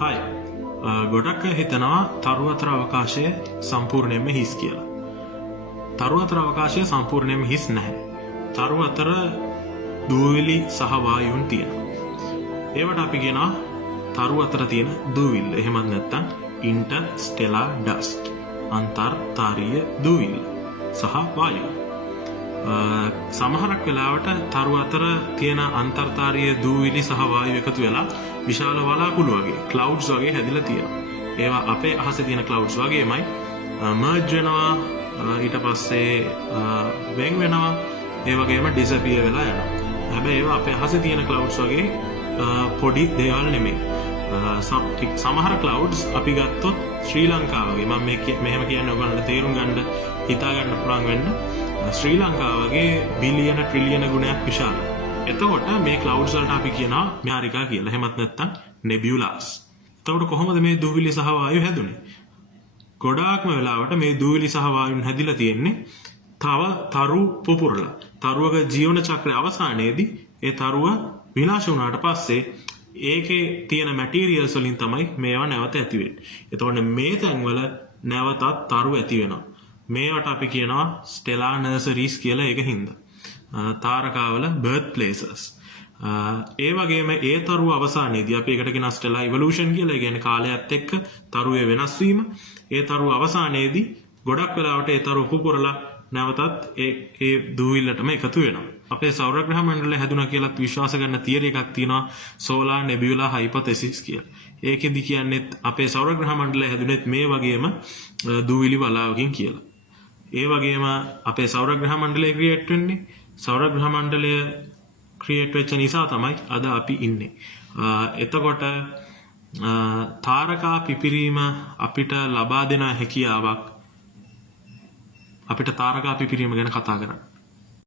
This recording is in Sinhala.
හයි ගොඩක් අය හිතනවා තරු අතර අවකාශය සම්පූර්ණයෙන්ම හිස් කියලා. තරු අතර අවකාශය සම්පූර්ණයෙන්ම හිස් නැහැ. තරු අතර දූවිලි සහ වායුන් තියෙනවා. ඒවට අපි කියනවා තරු අතර තියෙන දූවිල්ල. එහෙමත් නැත්නම් ඉන්ටර්ස්ටෙලාර් ඩස්ට්. අන්තර්තාරීය දූවිල්ල සහ වායුව. සමහරක් වෙලාවට තරු අතර තියෙන අන්තර්තාරීය දූවිලි සහ වායු එකතු වෙලා විශාල වලාකුළු වගේ ක්ලවුඩ්ස් වගේ හැදිලා තියෙනවා. ඒවා අපේ අහසේ තියෙන ක්ලවුඩ්ස් වගේමයි මර්ජ් වෙනවා, ඊට පස්සේ වෙන් වෙනවා, ඒ වගේම ඩිසපියර් වෙලා යනවා. හැබැයි ඒවා අපේ අහසේ තියෙන ක්ලවුඩ්ස් වගේ පොඩි දේවල් නෙමෙයි. සමහර ක්ලවුඩ්ස් අපි ගත්තොත් ශ්‍රී ලංකාව වගේ, මම මෙහෙම කියන්නේ ඔයගොල්ලන්ට තේරුම් ගන්න හිතා ගන්න පුළුවන් වෙන්න, ශ්‍රී ලංකාව වගේ බිලියන ට්‍රිලියන ගුණයක් විශාලයි. එතකොට මේ ක්ලවුඩ්ස් වලට අපි කියනවා ම්‍යාරිකා කියලා. එහෙමත් නැත්නම් නෙබියුලාස්. එතකොට කොහොමද මේ දූවිලි සහ වායු හැදුනේ? ගොඩාක්ම වෙලාවට මේ දූවිලි සහ වායුන් හැදිලා තියෙන්නේ තව තරු පුපුරලා. තරුවක ජීවන චක්‍රයේ අවසානයේදී ඒ තරුව විනාශ වුණාට පස්සේ ඒකේ තියෙන මැටීරියල්ස් වලින් තමයි මේවා නැවත ඇති වෙන්නේ. එතකොට මේ තැන්වල නැවතත් තරු ඇති වෙනවා. මේවට අපි කියනවා ස්ටෙලාර් නර්සරීස් කියලා. ඒක හින්දා තාරකාවල බර්ත් ප්ලේසස්. ඒ වගේම ඒ තරුව අවසානයේදී අපි ඒකට කියන ස්ටෙලාර් ඉවොලූෂන් කියලා. ඒ කියන්නේ කාලයත් එක්ක තරුවේ වෙනස් වීම. ඒ තරුව අවසානයේදී ගොඩක් වෙලාවට ඒ තරුව පුපුරලා නැවතත් ඒ දූවිල්ලටම එකතු වෙනවා. අපේ සෞර ග්‍රහ මණ්ඩලය හැදුනා කියලා විශ්වාස කරන තියරි එකක් තියෙනවා, සෝලාර් නෙබියුලා හයිපොතෙසිස් කියලා. ඒකෙදි කියන්නේ අපේ සෞර ග්‍රහ මණ්ඩලය හැදුනෙත් මේ වගේම දූවිලි වලාවකින් කියලා. ඒ වගේම අපේ සෞර ග්‍රහ මණ්ඩලය ක්‍රියේට් වෙන්නේ, සෞර ග්‍රහ මණ්ඩලය ක්‍රියේට් වෙච්ච නිසා තමයි අද අපි ඉන්නේ. එතකොට තාරකා පිපිරීම අපිට ලබා දෙන හැකියාවක්, අපිට තාරකා පිපිරීම ගැන කතා කරන්න.